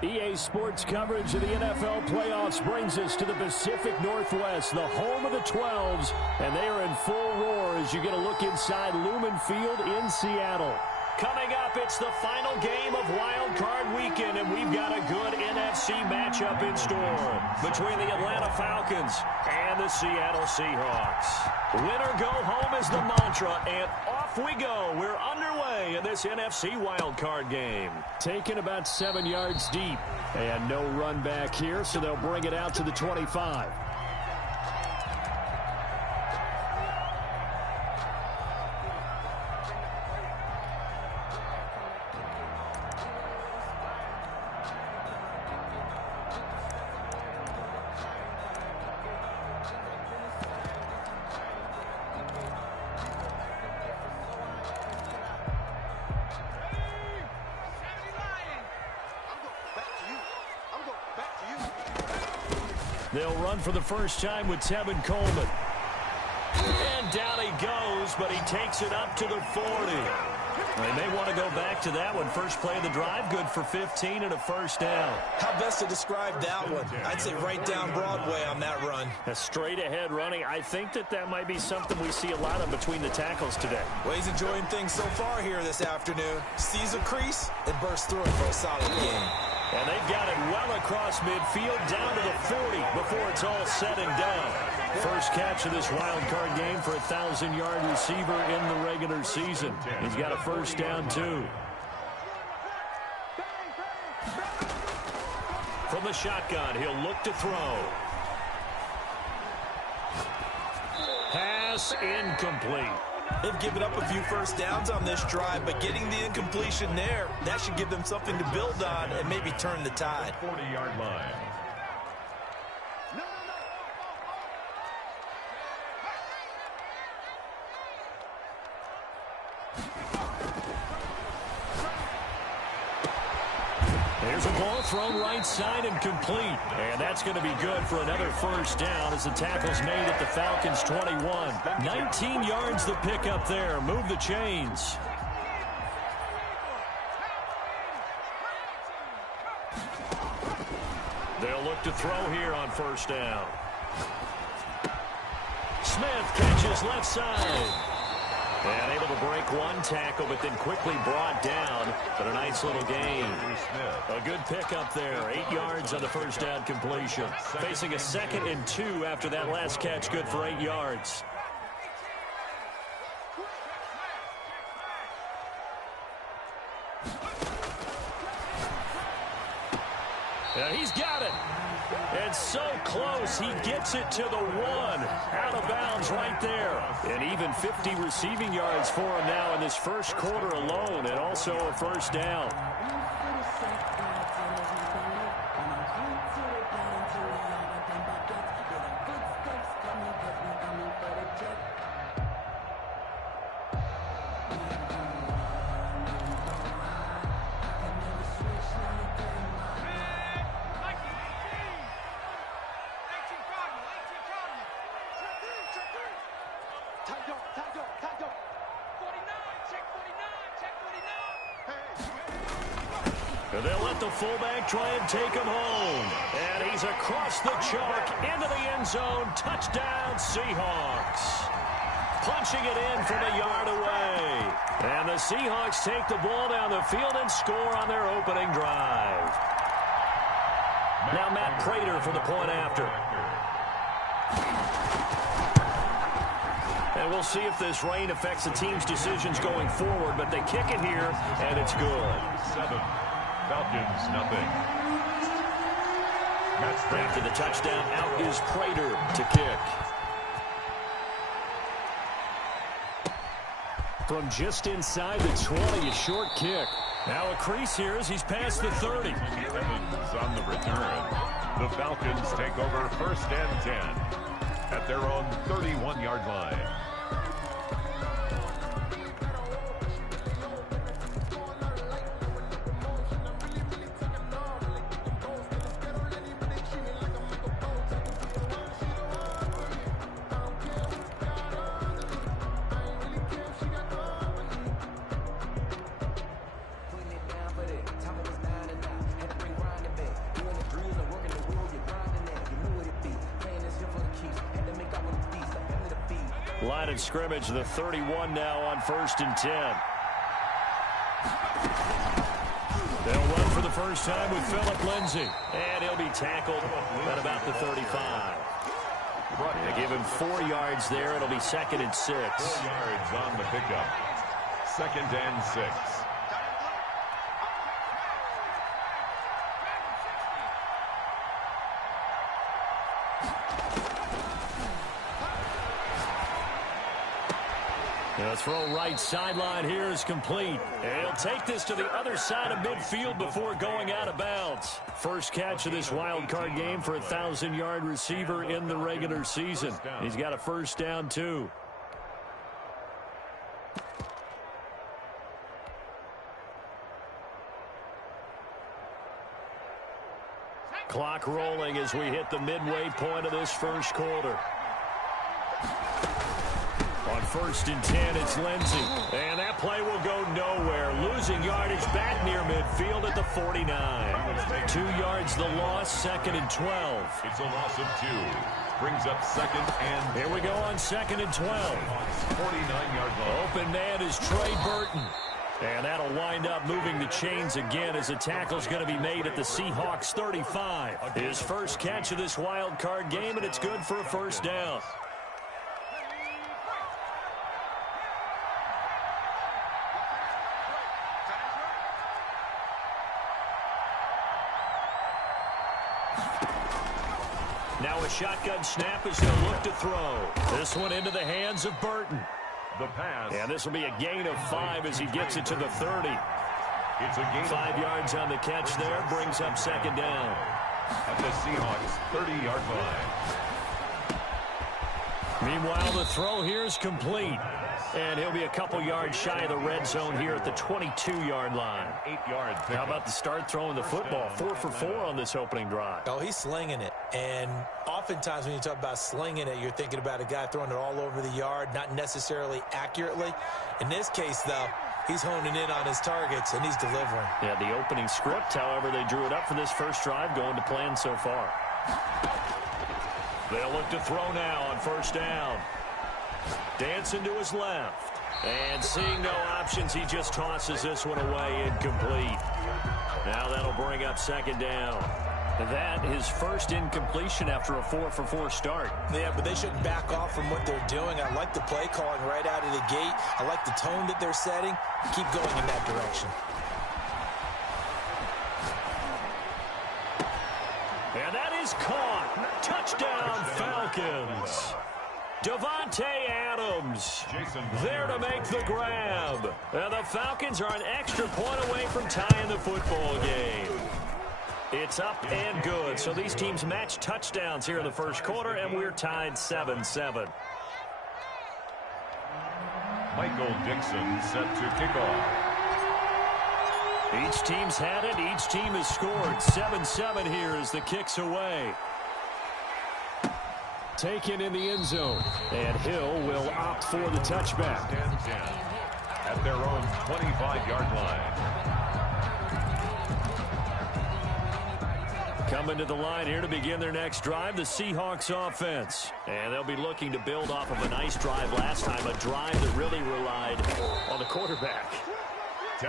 EA Sports coverage of the NFL playoffs brings us to the Pacific Northwest, the home of the 12s, and they are in full roar as you get a look inside Lumen Field in Seattle. Coming up, it's the final game of Wild Card Weekend, and we've got a good NFC matchup in store between the Atlanta Falcons and the Seattle Seahawks. Win or go home is the mantra, and off we go. We're underway in this NFC Wild Card game. Taken about 7 yards deep, and no run back here, so they'll bring it out to the 25. They'll run for the first time with Tevin Coleman. And down he goes, but he takes it up to the 40. They may want to go back to that one. First play of the drive, good for 15 and a first down. How best to describe that one? I'd say right down Broadway on that run. A straight ahead running. I think that might be something we see a lot of between the tackles today. Well, he's enjoying things so far here this afternoon. Sees a crease and bursts through it for a solid game. And they've got it well across midfield down to the 40 before it's all said and done. First catch of this wild card game for a 1,000-yard receiver in the regular season. He's got a first down, too. From the shotgun, he'll look to throw. Pass incomplete. They've given up a few first downs on this drive, but getting the incompletion there, that should give them something to build on and maybe turn the tide. 40-yard line. There's a ball thrown right side and complete. And that's going to be good for another first down as the tackle's made at the Falcons' 21. 19 yards the pick up there. Move the chains. They'll look to throw here on first down. Smith catches left side. And able to break one tackle, but then quickly brought down. But a nice little gain. A good pickup there. 8 yards on the first down completion. Facing a 2nd and 2 after that last catch. Good for 8 yards. And he's got it. And so close, he gets it to the 1. Out of bounds right there. And even 50 receiving yards for him now in this first quarter alone, and also a first down. And they'll let the fullback try and take him home. And he's across the chalk into the end zone. Touchdown, Seahawks. Punching it in from a yard away. And the Seahawks take the ball down the field and score on their opening drive. Now Matt Prater for the point after. And we'll see if this rain affects the team's decisions going forward, but they kick it here, and it's good. 7. Falcons, nothing. After the touchdown, out is Prater to kick. From just inside the 20, a short kick. Now a crease here as he's past the 30. Evans on the return. The Falcons take over 1st and 10 at their own 31-yard line. Line of scrimmage, the 31 now on 1st and 10. They'll run for the first time with Phillip Lindsay. And he'll be tackled at about the 35. They give him 4 yards there. It'll be 2nd and 6. 4 yards on the pickup. 2nd and 6. The throw right sideline here is complete. And he'll take this to the other side of midfield before going out of bounds. First catch of this wild card game for a 1,000-yard receiver in the regular season. He's got a first down, too. Clock rolling as we hit the midway point of this first quarter. On 1st and 10, it's Lindsay. And that play will go nowhere. Losing yardage back near midfield at the 49. 2 yards the loss, 2nd and 12. It's a loss of 2. Brings up 2nd and... Here we go on 2nd and 12. 49-yard line. Open man is Trey Burton. And that'll wind up moving the chains again as a tackle's going to be made at the Seahawks 35. His first catch of this wild card game, and it's good for a first down. Now a shotgun snap as he'll look to throw. This one into the hands of Burton. The pass. And this will be a gain of 5 as he gets it to the 30. It's a gain 5 yards on the catch there. Brings up 2nd down. At the Seahawks 30-yard line. Meanwhile, the throw here is complete. And he'll be a couple yards shy of the red zone here at the 22-yard line. 8-yard pickup. How about the start throwing the football? 4 for 4 on this opening drive. Oh, he's slinging it. And oftentimes when you talk about slinging it, you're thinking about a guy throwing it all over the yard, not necessarily accurately. In this case, though, he's honing in on his targets, and he's delivering. Yeah, the opening script, however, they drew it up for this first drive, going to plan so far. They'll look to throw now on 1st down. Dancing to his left. And seeing no options, he just tosses this one away, incomplete. Now that'll bring up 2nd down. That his first incompletion after a 4 for 4 start. Yeah, but they shouldn't back off from what they're doing. I like the play calling right out of the gate. I like the tone that they're setting. Keep going in that direction. And that is caught. Touchdown, Falcons. Devontae Adams there to make the grab. And the Falcons are an extra point away from tying the football game. It's up and good. So these teams match touchdowns here in the first quarter, and we're tied 7-7. Michael Dixon set to kick off. Each team's had it. Each team has scored. 7-7 here as the kick's away. Taken in the end zone. And Hill will opt for the touchback. 10-10 at their own 25-yard line. Coming to the line here to begin their next drive, the Seahawks offense. And they'll be looking to build off of a nice drive last time, a drive that really relied on the quarterback.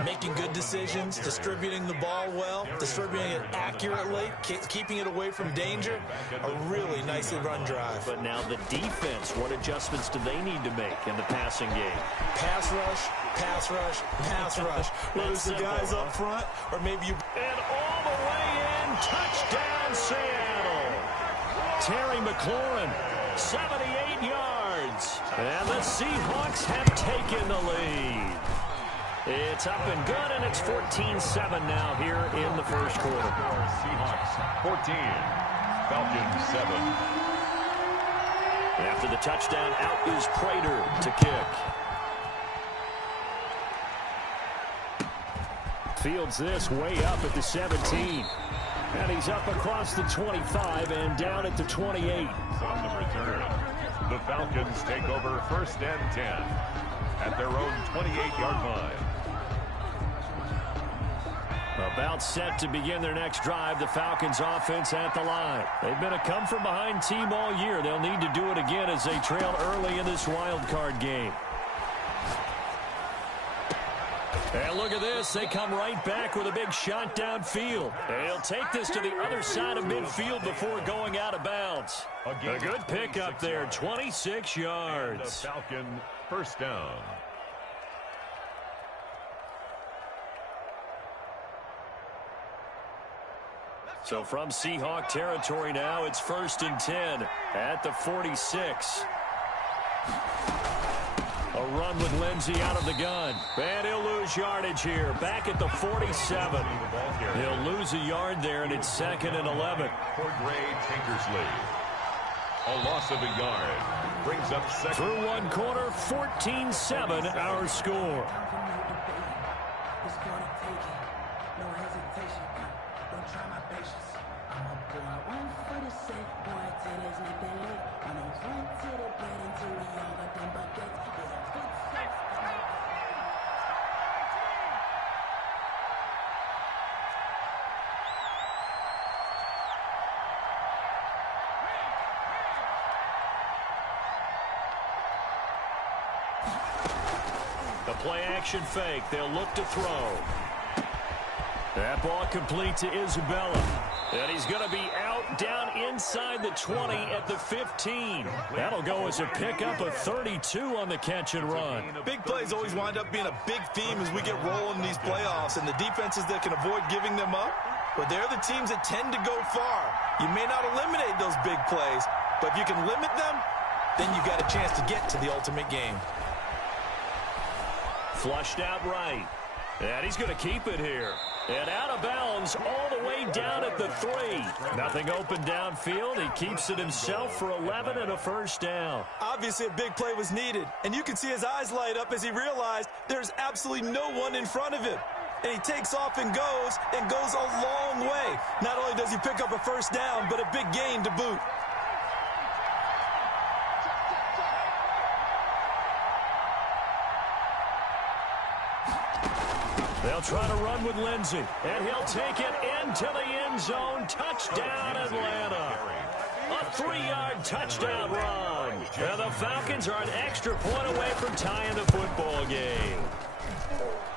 Making good decisions, distributing the ball well, distributing it accurately, keeping it away from danger. A really nicely run drive. But now the defense, what adjustments do they need to make in the passing game? Pass rush, pass rush, pass rush. Whether it's the guys up front or maybe you... And all the way in, touchdown Seattle. Terry McLaurin, 78 yards. And the Seahawks have taken the lead. It's up and good, and it's 14-7 now here in the first quarter. Seahawks 14, Falcons 7. After the touchdown, out is Prater to kick. Fields this way up at the 17. And he's up across the 25 and down at the 28. On the return, the Falcons take over 1st and 10 at their own 28-yard line. About set to begin their next drive. The Falcons offense at the line. They've been a come-from-behind team all year. They'll need to do it again as they trail early in this wild card game. And look at this. They come right back with a big shot downfield. They'll take this to the other side of midfield before going out of bounds. A good pickup there, 26 yards. The Falcon first down. So from Seahawk territory now, it's 1st and 10 at the 46. A run with Lindsey out of the gun. And he'll lose yardage here. Back at the 47. He'll lose a yard there, and it's 2nd and 11. For Gray Tankersley. A loss of a yard. Brings up second. Through one quarter, 14-7 our score. The play-action fake. They'll look to throw. That ball complete to Isabella. And he's going to be out down inside the 20 at the 15. That'll go as a pickup of 32 on the catch and run. Big plays always wind up being a big theme as we get rolling in these playoffs. And the defenses that can avoid giving them up, well, they're the teams that tend to go far. You may not eliminate those big plays, but if you can limit them, then you've got a chance to get to the ultimate game. Flushed out right. And he's going to keep it here. And out of bounds all the way down at the 3. Nothing open downfield. He keeps it himself for 11 and a first down. Obviously a big play was needed. And you can see his eyes light up as he realized there's absolutely no one in front of him. And he takes off and goes a long way. Not only does he pick up a first down, but a big gain to boot. They'll try to run with Lindsey, and he'll take it into the end zone. Touchdown, Atlanta. A 3-yard touchdown run. And the Falcons are an extra point away from tying the football game.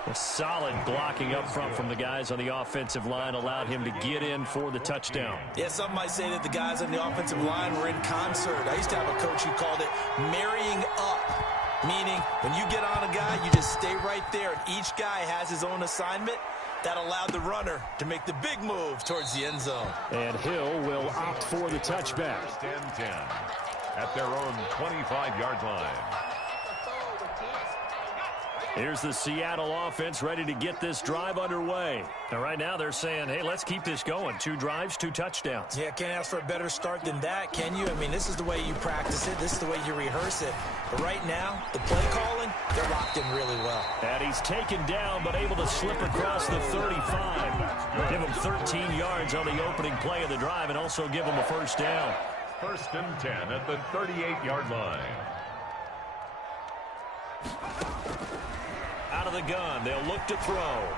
A solid blocking up front from the guys on the offensive line allowed him to get in for the touchdown. Yeah, some might say that the guys on the offensive line were in concert. I used to have a coach who called it marrying up. Meaning, when you get on a guy, you just stay right there. And each guy has his own assignment. That allowed the runner to make the big move towards the end zone. And Hill will opt for the touchback. 10-10 at their own 25-yard line. Here's the Seattle offense ready to get this drive underway. And right now they're saying, hey, let's keep this going. 2 drives, 2 touchdowns. Yeah, can't ask for a better start than that, can you? I mean, this is the way you practice it. This is the way you rehearse it. But right now, the play calling, they're locked in really well. And he's taken down but able to slip across the 35. Give him 13 yards on the opening play of the drive and also give him a first down. 1st and 10 at the 38-yard line. Out of the gun, they'll look to throw.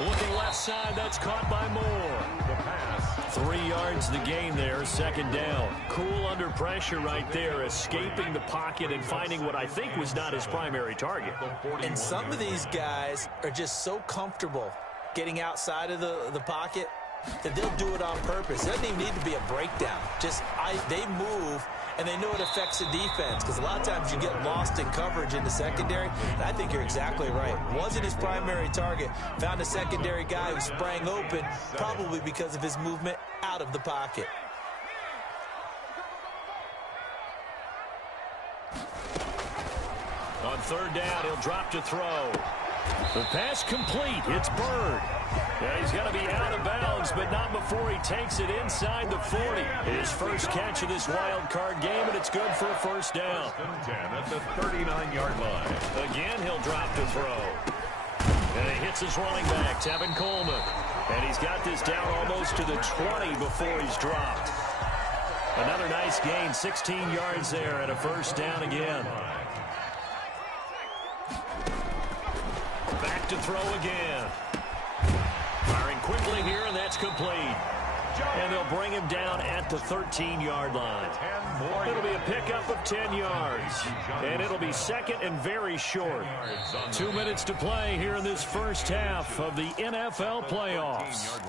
Looking left side, that's caught by Moore. The pass. 3 yards the gain there, 2nd down. Cool under pressure right there, escaping the pocket and finding what I think was not his primary target. And some of these guys are just so comfortable getting outside of the pocket that they'll do it on purpose. It doesn't even need to be a breakdown. They move, and they know it affects the defense because a lot of times you get lost in coverage in the secondary, and I think you're exactly right. Wasn't his primary target. Found a secondary guy who sprang open, probably because of his movement out of the pocket. On 3rd down, he'll drop to throw. The pass complete. It's Bird. Yeah, he's got to be out of bounds, but not before he takes it inside the 40. His first catch of this wild card game, and it's good for a first down. 1st and 10 at the 39-yard line. Again, he'll drop to throw. And he hits his running back, Tevin Coleman. And he's got this down almost to the 20 before he's dropped. Another nice gain, 16 yards there, and a first down again. Back to throw again. quickly here, and that's complete. And they'll bring him down at the 13-yard line. It'll be a pickup of 10 yards. And it'll be second and very short. 2 minutes to play here in this first half of the NFL playoffs.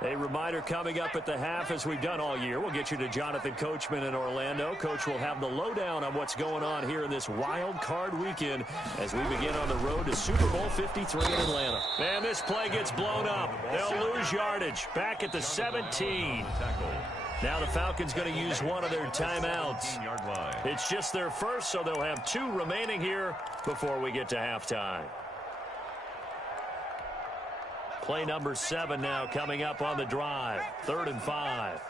A reminder coming up at the half, as we've done all year. We'll get you to Jonathan Coachman in Orlando. Coach will have the lowdown on what's going on here in this wild card weekend as we begin on the road to Super Bowl 53 in Atlanta. And this play gets blown up. They'll lose yardage back at the 17. Now the Falcons going to use one of their timeouts. It's just their first, so they'll have 2 remaining here before we get to halftime. Play number 7 now coming up on the drive. 3rd and 5.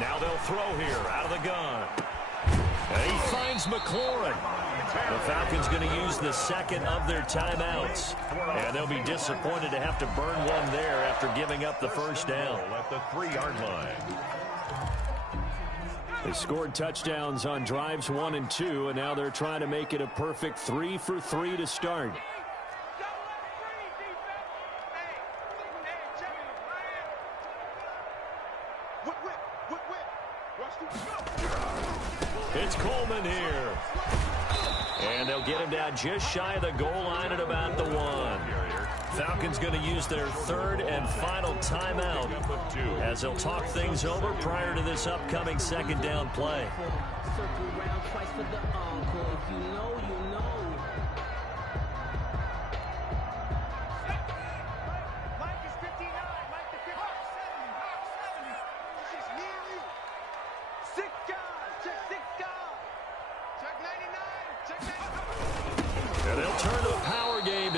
Now they'll throw here out of the gun. And he finds McLaurin. The Falcons going to use the second of their timeouts. And they'll be disappointed to have to burn one there after giving up the first down. At the 3-yard line. They scored touchdowns on drives 1 and 2, and now they're trying to make it a perfect 3 for 3 to start. It's Coleman here. And they'll get him down just shy of the goal line at about the 1. Falcons going to use their 3rd and final timeout as they'll talk things over prior to this upcoming 2nd down play.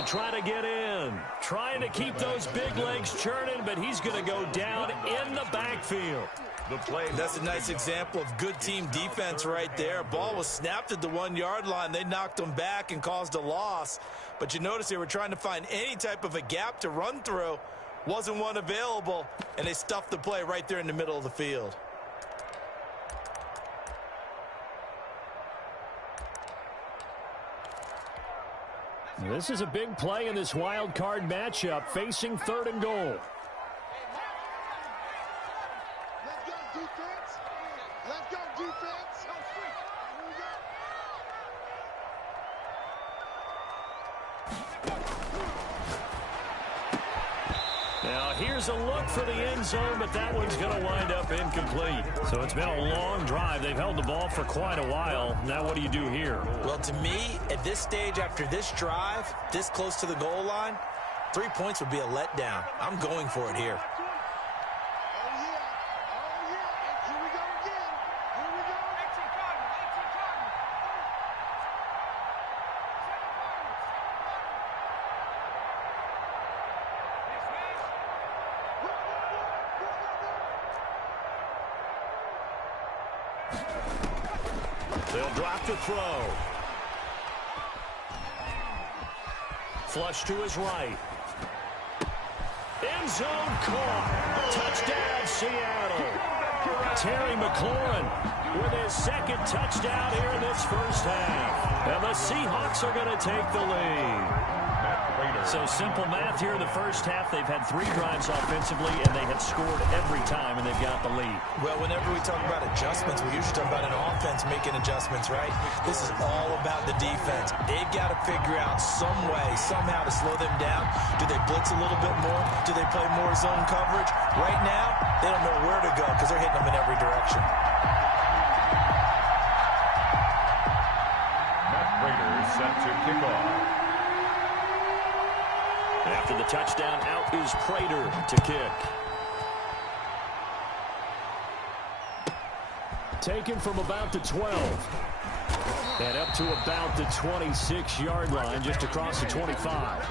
Try to get in. Trying to keep those big legs churning, but he's going to go down in the backfield. The play. That's a nice example of good team defense right there. Ball was snapped at the 1-yard line. They knocked him back and caused a loss. But you notice they were trying to find any type of a gap to run through. Wasn't one available, and they stuffed the play right there in the middle of the field. This is a big play in this wild card matchup, facing 3rd and goal. Let's go defense. Let's go defense. Now here's a look for the end zone, but that one's going to wind up incomplete. So it's been a long drive. They've held the ball for quite a while. Now what do you do here? Well, to me, at this stage, after this drive, this close to the goal line, 3 points would be a letdown. I'm going for it here. They'll drop to throw. Flush to his right. End zone caught. Touchdown, Seattle. Terry McLaurin with his 2nd touchdown here in this first half. And the Seahawks are going to take the lead. So simple math here in the first half. They've had 3 drives offensively, and they have scored every time, and they've got the lead. Well, whenever we talk about adjustments, we usually talk about an offense making adjustments, right? This is all about the defense. They've got to figure out some way, somehow to slow them down. Do they blitz a little bit more? Do they play more zone coverage? Right now, they don't know where to go because they're hitting them in every direction. Raiders set to kick off. After the touchdown, out is Prater to kick. Taken from about the 12. And up to about the 26-yard line, just across the 25.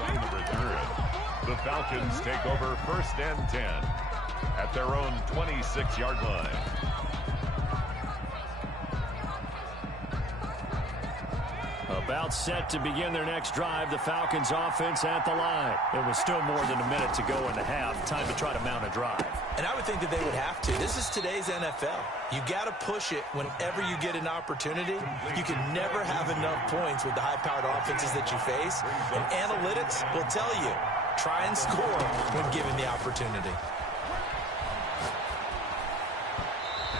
The Falcons take over 1st and 10. at their own 26-yard line. About set to begin their next drive, the Falcons offense at the line. It was still more than a minute to go in the half. Time to try to mount a drive. And I would think that they would have to. This is today's NFL. You got to push it whenever you get an opportunity. You can never have enough points with the high-powered offenses that you face. And analytics will tell you, try and score when given the opportunity.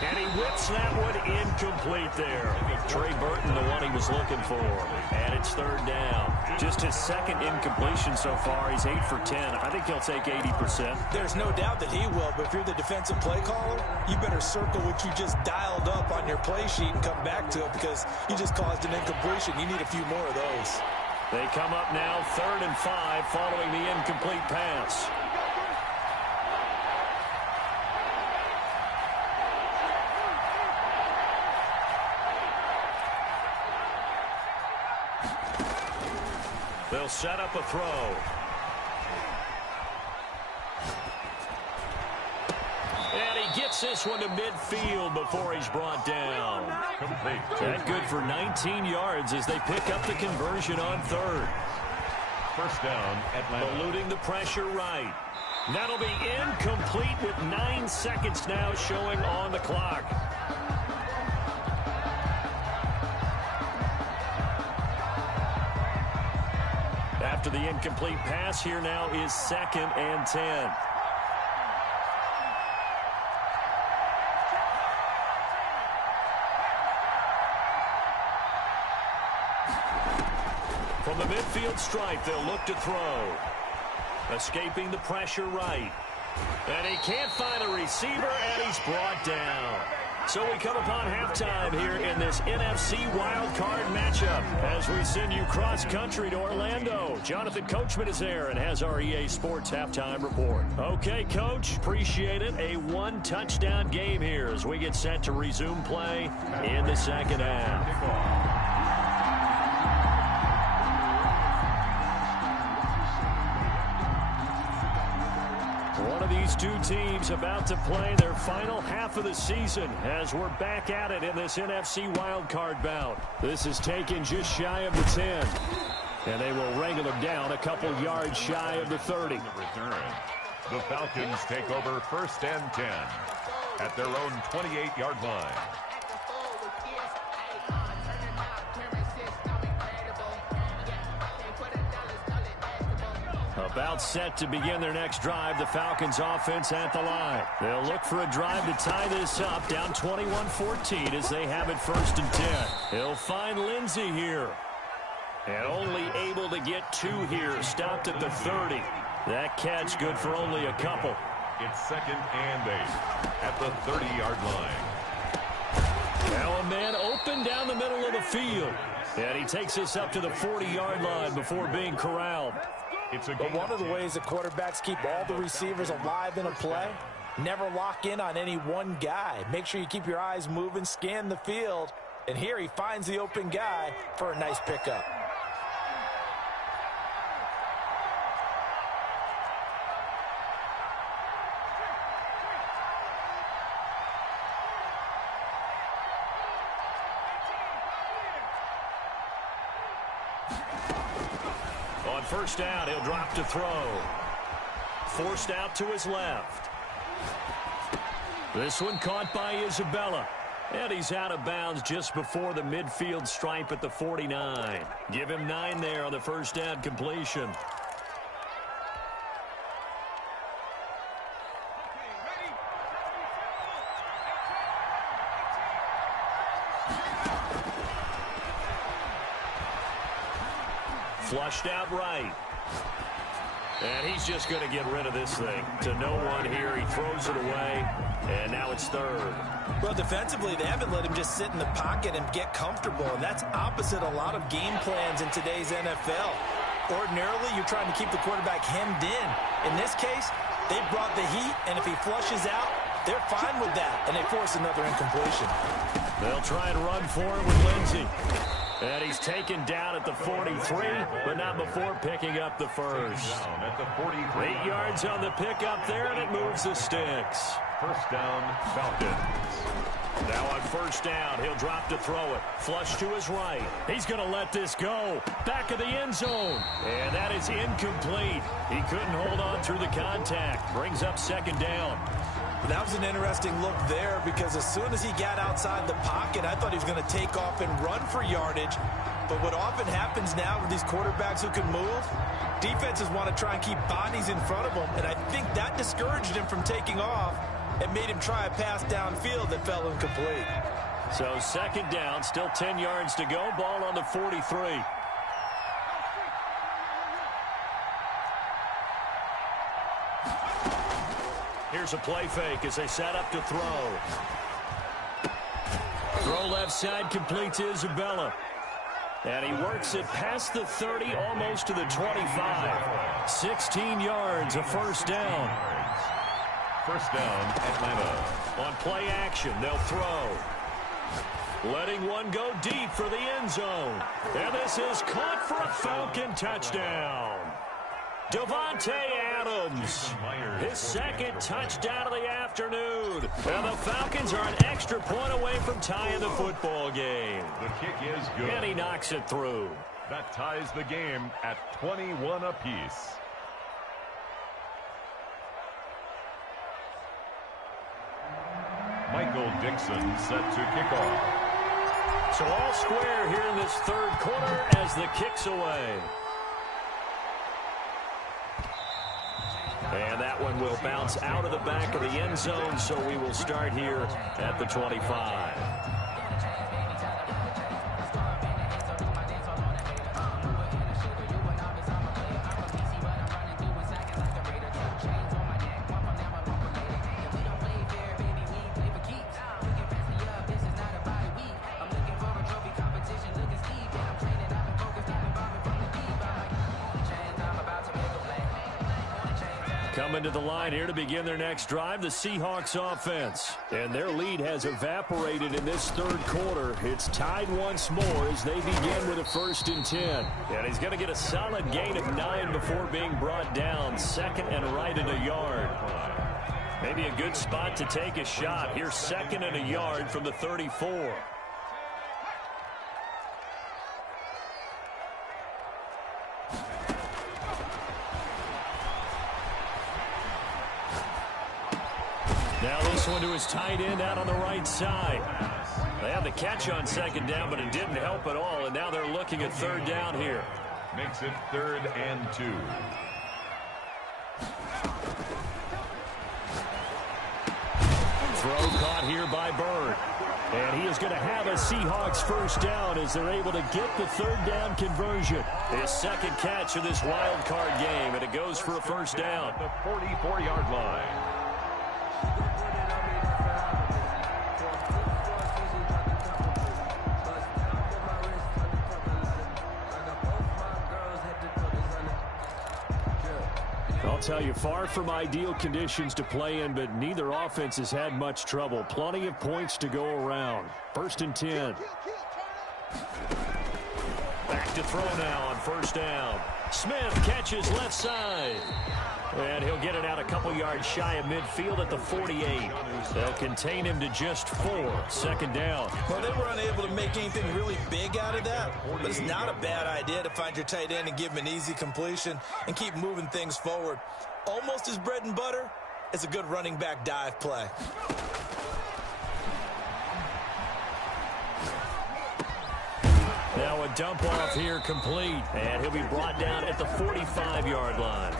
And he whips that one incomplete there. Trey Burton, the one he was looking for. And it's third down. Just his second incompletion so far. He's 8 for 10. I think he'll take 80%. There's no doubt that he will, but if you're the defensive play caller, you better circle what you just dialed up on your play sheet and come back to it because you just caused an incompletion. You need a few more of those. They come up now 3rd and 5 following the incomplete pass. They'll set up a throw. And he gets this one to midfield before he's brought down. Complete. That good for 19 yards as they pick up the conversion on 3rd. First down, Atlanta. Eluding the pressure right. That'll be incomplete with 9 seconds now showing on the clock. After the incomplete pass, here now is 2nd and 10. From the midfield stripe, they'll look to throw. Escaping the pressure right. And he can't find a receiver, and he's brought down. So we come upon halftime here in this NFC wildcard matchup as we send you cross-country to Orlando. Jonathan Coachman is there and has our EA Sports halftime report. Okay, Coach, appreciate it. A one-touchdown game here as we get set to resume play in the second half. These two teams about to play their final half of the season as we're back at it in this NFC wildcard bout. This is taken just shy of the 10. And they will wrangle them down a couple yards shy of the 30. The Falcons take over 1st and 10 at their own 28-yard line. About set to begin their next drive, the Falcons offense at the line. They'll look for a drive to tie this up, down 21-14 as they have it 1st and 10. He'll find Lindsey here. And only able to get 2 here, stopped at the 30. That catch good for only a couple. It's 2nd and 8 at the 30-yard line. Now a man open down the middle of the field. And he takes us up to the 40-yard line before being corralled. But one of the ways that quarterbacks keep all the receivers alive in a play, never lock in on any one guy. Make sure you keep your eyes moving, scan the field. And here he finds the open guy for a nice pickup. On 1st down, he'll drop to throw. Forced out to his left. This one caught by Isabella. And he's out of bounds just before the midfield stripe at the 49. Give him 9 there on the 1st down completion. Flushed out right. And he's just going to get rid of this thing. To no one here. He throws it away. And now it's 3rd. Well, defensively, they haven't let him just sit in the pocket and get comfortable. And that's opposite a lot of game plans in today's NFL. Ordinarily, you're trying to keep the quarterback hemmed in. In this case, they brought the heat. And if he flushes out, they're fine with that. And they force another incompletion. They'll try and run for it with Lindsey. And he's taken down at the 43, but not before picking up the first. At the 43. 8 yards on the pickup there, and it moves the sticks. First down, Falcons. Now on first down, he'll drop to throw it. Flush to his right. He's going to let this go. Back of the end zone. And that is incomplete. He couldn't hold on through the contact. Brings up second down. That was an interesting look there because as soon as he got outside the pocket, I thought he was going to take off and run for yardage. But what often happens now with these quarterbacks who can move, defenses want to try and keep bodies in front of them, and I think that discouraged him from taking off and made him try a pass downfield that fell incomplete. So second down, still 10 yards to go. Ball on the 43. Here's a play fake as they set up to throw. Throw left side, complete to Isabella. And he works it past the 30, almost to the 25. 16 yards, a first down. First down, Atlanta. On play action, they'll throw. Letting one go deep for the end zone. And this is caught for a Falcon touchdown. Davante Adams, his second touchdown of the afternoon. And the Falcons are an extra point away from tying the football game. The kick is good. And he knocks it through. That ties the game at 21 apiece. Michael Dixon set to kick off. So all square here in this third quarter as the kick's away. And that one will bounce out of the back of the end zone, so we will start here at the 25. Coming to the line here to begin their next drive, the Seahawks offense. And their lead has evaporated in this third quarter. It's tied once more as they begin with a 1st and 10. And he's going to get a solid gain of 9 before being brought down. Second and right in a yard. Maybe a good spot to take a shot. Here's second and a yard from the 34. Now this one to his tight end out on the right side. They had the catch on second down, but it didn't help at all, and now they're looking at third down here. Makes it 3rd and 2. Throw caught here by Bird. And he is going to have a Seahawks first down as they're able to get the third down conversion. His second catch of this wild card game, and it goes for a first down. The 44-yard line. I'll tell you, far from ideal conditions to play in, but neither offense has had much trouble. Plenty of points to go around. 1st and 10. Back to throw now on first down. Smith catches left side. And he'll get it out a couple yards shy of midfield at the 48. They'll contain him to just 4. Second down. Well, they were unable to make anything really big out of that, but it's not a bad idea to find your tight end and give him an easy completion and keep moving things forward. Almost his bread and butter is a good running back dive play. Now a dump off here complete, and he'll be brought down at the 45-yard line.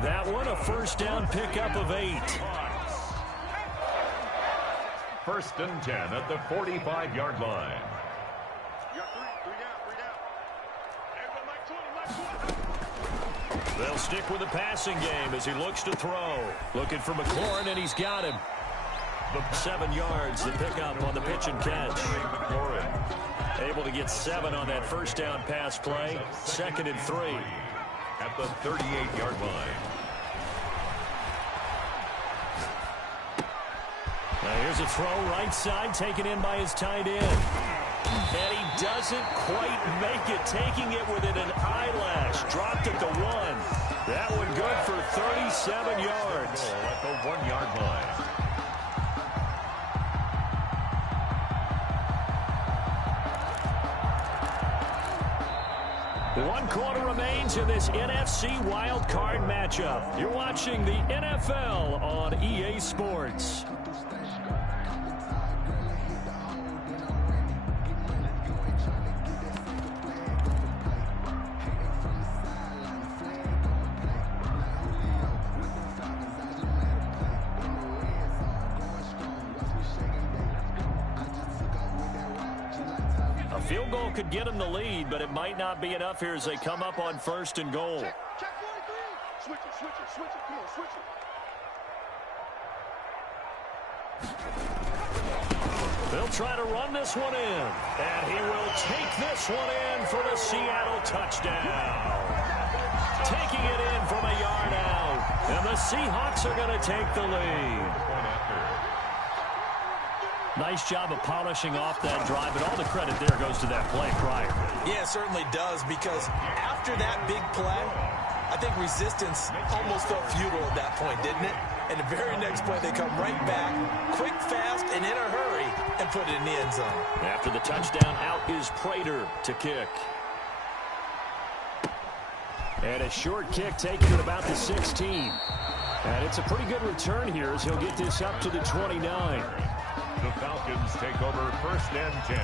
That one a first down pickup of 8. 1st and 10 at the 45-yard line. They'll stick with the passing game as he looks to throw. Looking for McLaurin, and he's got him. 7 yards, the pickup on the pitch and catch. Able to get 7 on that first down pass play. 2nd and 3. At the 38-yard line. Now here's a throw right side taken in by his tight end. And he doesn't quite make it, taking it within an eyelash. Dropped at the 1. That one good for 37 yards. At the 1-yard line. One quarter remains in this NFC wildcard matchup. You're watching the NFL on EA Sports. Field goal could get them the lead, but it might not be enough here as they come up on 1st and goal. Check 43. Switch it, switch it, switch it. Come on, switch it. They'll try to run this one in, and he will take this one in for the Seattle touchdown. Taking it in from a yard out, and the Seahawks are going to take the lead. Nice job of polishing off that drive, and all the credit there goes to that play prior. Yeah, it certainly does, because after that big play, I think resistance almost felt futile at that point, didn't it? And the very next play, they come right back, quick, fast, and in a hurry, and put it in the end zone. After the touchdown, out is Prater to kick. And a short kick taken at about the 16. And it's a pretty good return here as he'll get this up to the 29. The Falcons take over 1st and 10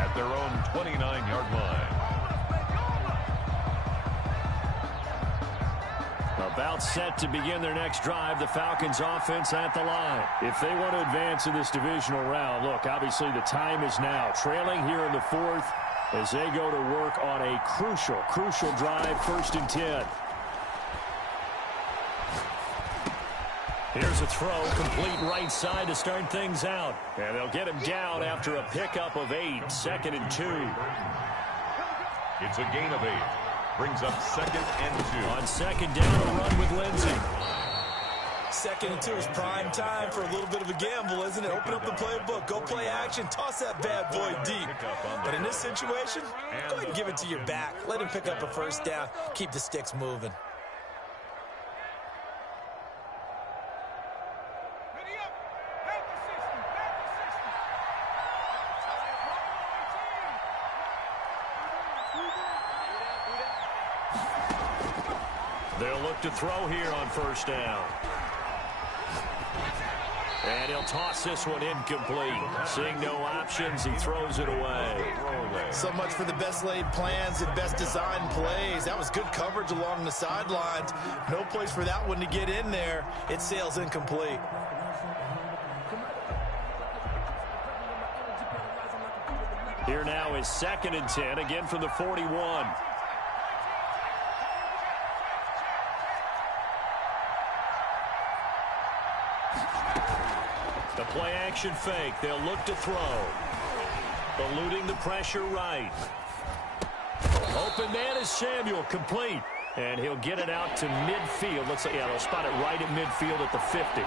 at their own 29-yard line. About set to begin their next drive, the Falcons offense at the line. If they want to advance in this divisional round, look, obviously the time is now. Trailing here in the 4th as they go to work on a crucial drive, 1st and 10. Here's a throw, complete right side to start things out. And they'll get him down after a pickup of 8, 2nd and 2. It's a gain of 8. Brings up 2nd and 2. On 2nd down, a run with Lindsey. 2nd and 2 is prime time for a little bit of a gamble, isn't it? Open up the playbook, go play action, toss that bad boy deep. But in this situation, go ahead and give it to your back. Let him pick up a 1st down, keep the sticks moving. They'll look to throw here on 1st down. And he'll toss this one incomplete. Seeing no options, he throws it away. So much for the best laid plans and best designed plays. That was good coverage along the sidelines. No place for that one to get in there. It sails incomplete. Here now is 2nd and 10, again from the 41. The play action fake. They'll look to throw. Eluding the pressure right. Open man is Samuel, complete. And he'll get it out to midfield. Let's say, yeah, they'll spot it right at midfield at the 50.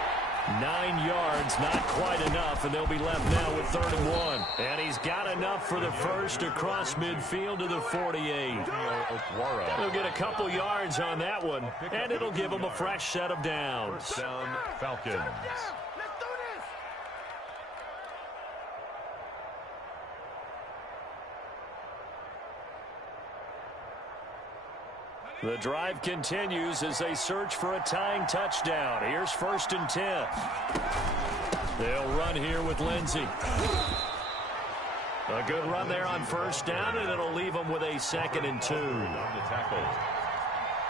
9 yards, not quite enough, and they'll be left now with 3rd and 1. And he's got enough for the 1st across midfield to the 48. He'll get a couple yards on that one, and it'll give him a fresh set of downs. 1st down, Falcons. The drive continues as they search for a tying touchdown. Here's 1st and 10. They'll run here with Lindsey. A good run there on 1st down, and it'll leave them with a 2nd and 2. On the tackle.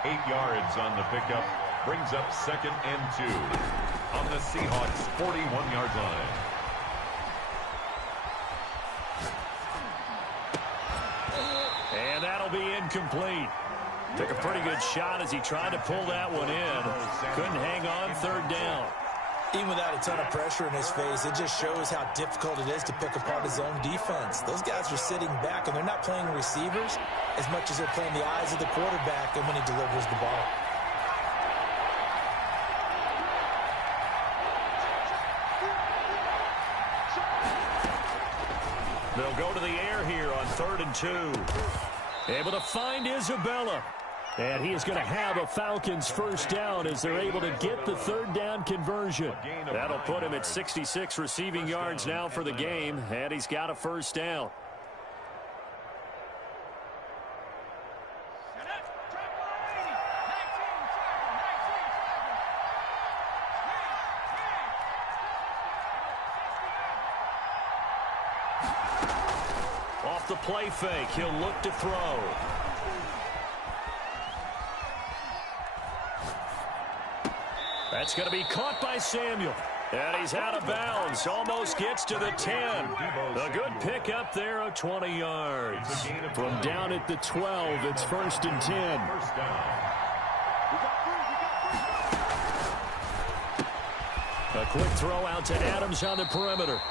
8 yards on the pickup. Brings up 2nd and 2 on the Seahawks' 41-yard line. And that'll be incomplete. Took a pretty good shot as he tried to pull that one in. Couldn't hang on 3rd down. Even without a ton of pressure in his face, it just shows how difficult it is to pick apart his own defense. Those guys are sitting back, and they're not playing receivers as much as they're playing the eyes of the quarterback and when he delivers the ball. They'll go to the air here on 3rd and 2. Able to find Isabella. And he is going to have a Falcons first down as they're able to get the 3rd down conversion. That'll put him at 66 receiving yards now for the game, and he's got a first down. Off the play fake, he'll look to throw. That's going to be caught by Samuel. And he's out of bounds. Almost gets to the 10. A good pickup there of 20 yards. From down at the 12, it's 1st and 10. A quick throw out to Adams on the perimeter.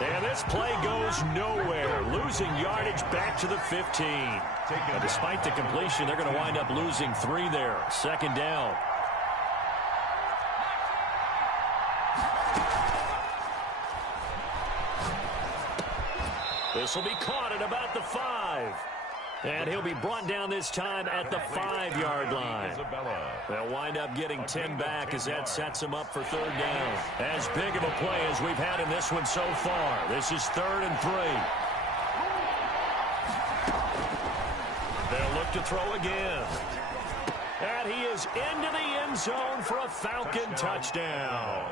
And this play goes nowhere. Losing yardage back to the 15. And despite the completion, they're going to wind up losing 3 there. 2nd down. This will be caught at about the 5. And he'll be brought down this time at the 5-yard line. They'll wind up getting 10 back as that sets him up for 3rd down. As big of a play as we've had in this one so far. This is 3rd and 3. They'll look to throw again. And he is into the end zone for a Falcon touchdown.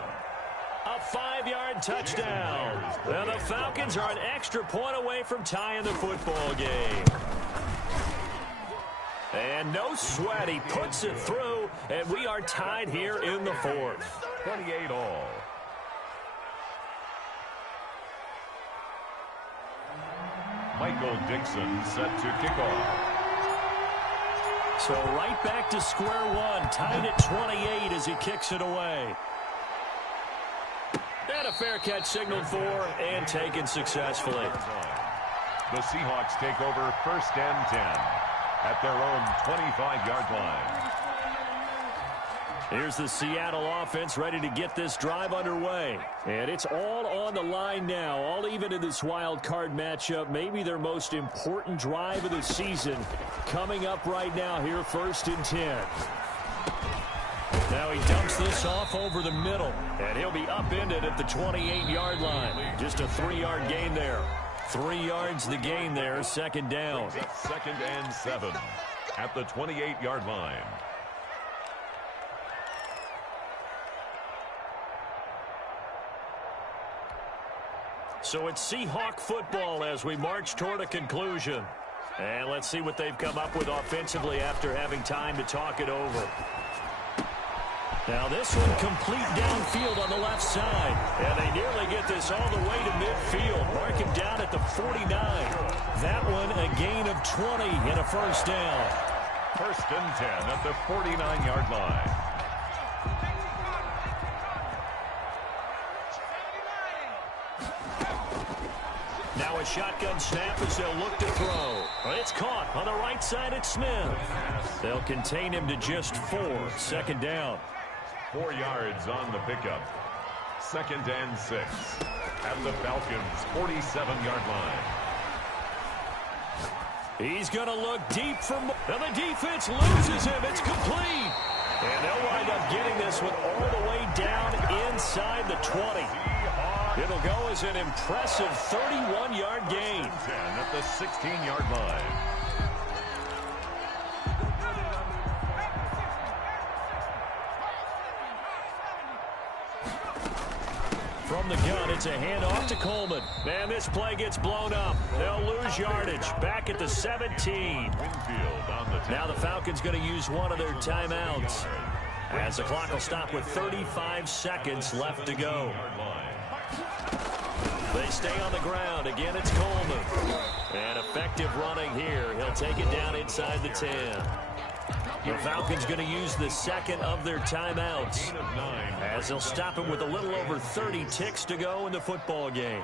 A 5-yard touchdown. And the Falcons are an extra point away from tying the football game. And no sweat. He puts it through, and we are tied here in the 4th. 28 all. Michael Dixon set to kick off. So right back to square one. Tied at 28 as he kicks it away. And a fair catch signaled for and taken successfully. The Seahawks take over 1st and 10 at their own 25-yard line. Here's the Seattle offense ready to get this drive underway. And it's all on the line now, all even in this wild card matchup. Maybe their most important drive of the season coming up right now here, 1st and 10. Now he dumps this off over the middle, and he'll be upended at the 28-yard line. Just a 3-yard gain there. 3 yards the gain there, 2nd down. 2nd and 7 at the 28-yard line. So it's Seahawk football as we march toward a conclusion. And let's see what they've come up with offensively after having time to talk it over. Now this one complete downfield on the left side. And they nearly get this all the way to midfield. Mark him down at the 49. That one a gain of 20 and a first down. 1st and 10 at the 49-yard line. Now a shotgun snap as they'll look to throw. It's caught on the right side at Smith. They'll contain him to just 4. 2nd down. 4 yards on the pickup. 2nd and 6 at the Falcons' 47-yard line. He's going to look deep from, and the defense loses him. It's complete. And they'll wind up getting this one all the way down inside the 20. It'll go as an impressive 31-yard gain. 10 at the 16-yard line. From the gun, it's a handoff to Coleman. And this play gets blown up. They'll lose yardage. Back at the 17. Now the Falcons going to use one of their timeouts, as the clock will stop with 35 seconds left to go. They stay on the ground. Again, it's Coleman. And effective running here. He'll take it down inside the 10. The Falcons going to use the second of their timeouts, as they'll stop him with a little over 30 ticks to go in the football game.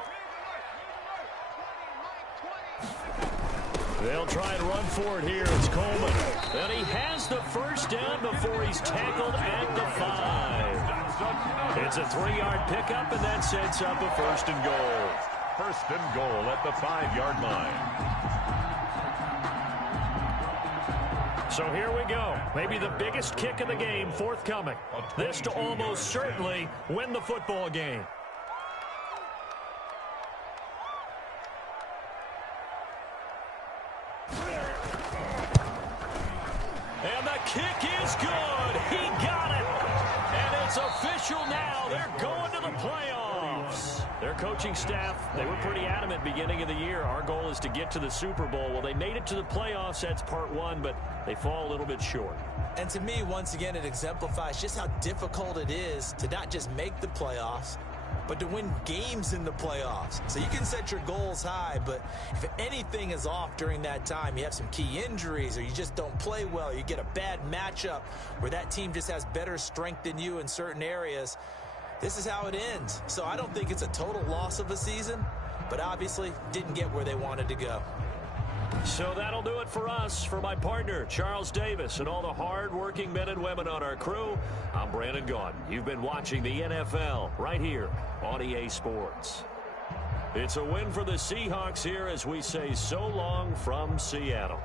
They'll try and run for it here. It's Coleman. And he has the first down before he's tackled at the 5. It's a 3-yard pickup, and that sets up a 1st and goal. First and goal at the 5-yard line. So here we go. Maybe the biggest kick of the game forthcoming. This to almost certainly win the football game. And the kick is good. He got it. And it's official now. They're going to the playoffs. Their coaching staff, they were pretty adamant beginning of the year. Our goal is to get to the Super Bowl. Well, they made it to the playoffs. That's part one, but they fall a little bit short. And to me, once again, it exemplifies just how difficult it is to not just make the playoffs, but to win games in the playoffs. So you can set your goals high, but if anything is off during that time, you have some key injuries or you just don't play well, you get a bad matchup where that team just has better strength than you in certain areas, this is how it ends. So I don't think it's a total loss of a season, but obviously didn't get where they wanted to go. So that'll do it for us. For my partner, Charles Davis, and all the hard-working men and women on our crew, I'm Brandon Gaudin. You've been watching the NFL right here on EA Sports. It's a win for the Seahawks here as we say so long from Seattle.